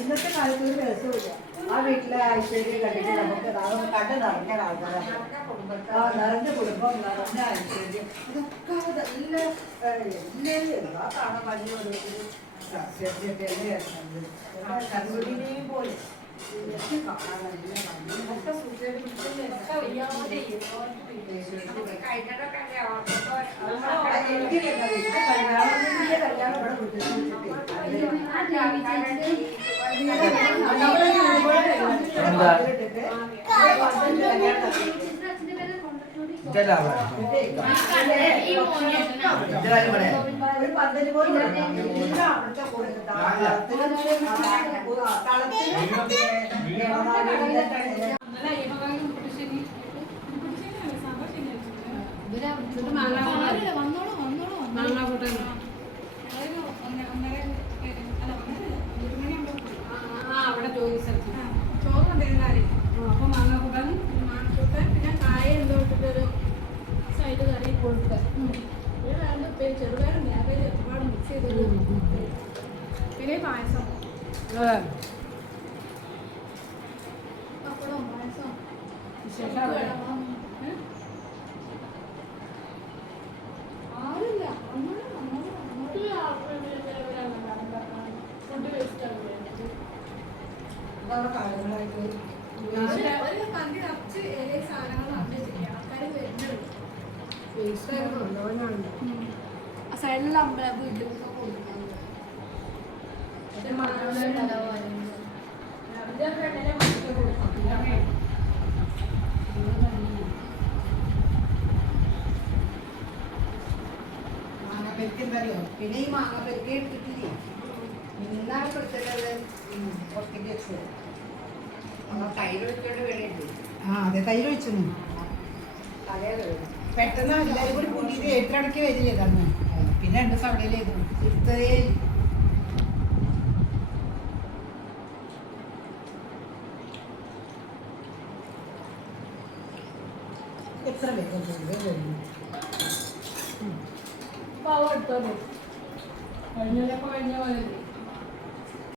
ഇന്നത്തെ കാലത്ത് ഒരു രസമില്ല. ആ വീട്ടിലെ ഐശ്വര്യം കണ്ടിട്ട് നമുക്ക് കണ്ട് നിറഞ്ഞ ആൾക്കാരാണ്. നിറഞ്ഞ കുടുംബം, നിറഞ്ഞ ഐശ്വര്യം, ഇതൊക്കെ എല്ലാവരും ആ കാണാൻ വലിയ ഒരു കരുവിനെയും പോലെ കാണാൻ ഒരു പന്തല് പോലെ അവിടെ ജോലി സ്ഥലത്ത് ചോറ് കൊണ്ടിരുന്നാല് അപ്പൊ മാങ്ങാക്കൂട്ടാൻ മാങ്ങാക്കൂട്ടാൻ പിന്നെ കായ എന്തോ ഇട്ടിട്ടൊരു സൈഡ് കറി കൊടുക്കുക. ചെറുപയറും ക്യാബേജ് ഒരുപാട് മിക്സ് ചെയ്തൊരു പിന്നെ പായസം പപ്പടവും പായസം ആരില്ല ഫുഡ് വേസ്റ്റ് ആവില്ല. പന്തി നിറച്ച് ഏത് സാധനങ്ങൾ അവിടെ ചെയ്യാം. ആൾക്കാർ വരുന്നുണ്ട് ആ സൈഡിലുള്ള അമ്പലം വീട്ടിലൊക്കെ കൊടുക്കുന്നത്. മാങ്ങാപ്പെരിക്ക് എന്താറിയോ? പിന്നെ ഈ മാങ്ങാപ്പെരിക്ക് എടുത്തിട്ടില്ലേ ഇന്നാണ് കൊടുത്തിട്ടുള്ളത്. പുറത്തേക്ക് വെച്ചത് തൈര് ഒഴിച്ചോണ്ട് വേണ്ടിയിട്ട്. അതെ, തൈര് ഒഴിച്ചു. പെട്ടെന്ന് എല്ലാവരും കൂടി കൂട്ടിയിട്ട് ഏറ്റിടയ്ക്ക് വരിക ചെയ്താണ്. പിന്നെ 2 സവടയിൽ ചെയ്തു ഇത്രയേ എത്ര വേഗം പാവ എടുത്തോളൂ. കഴിഞ്ഞ പോലെ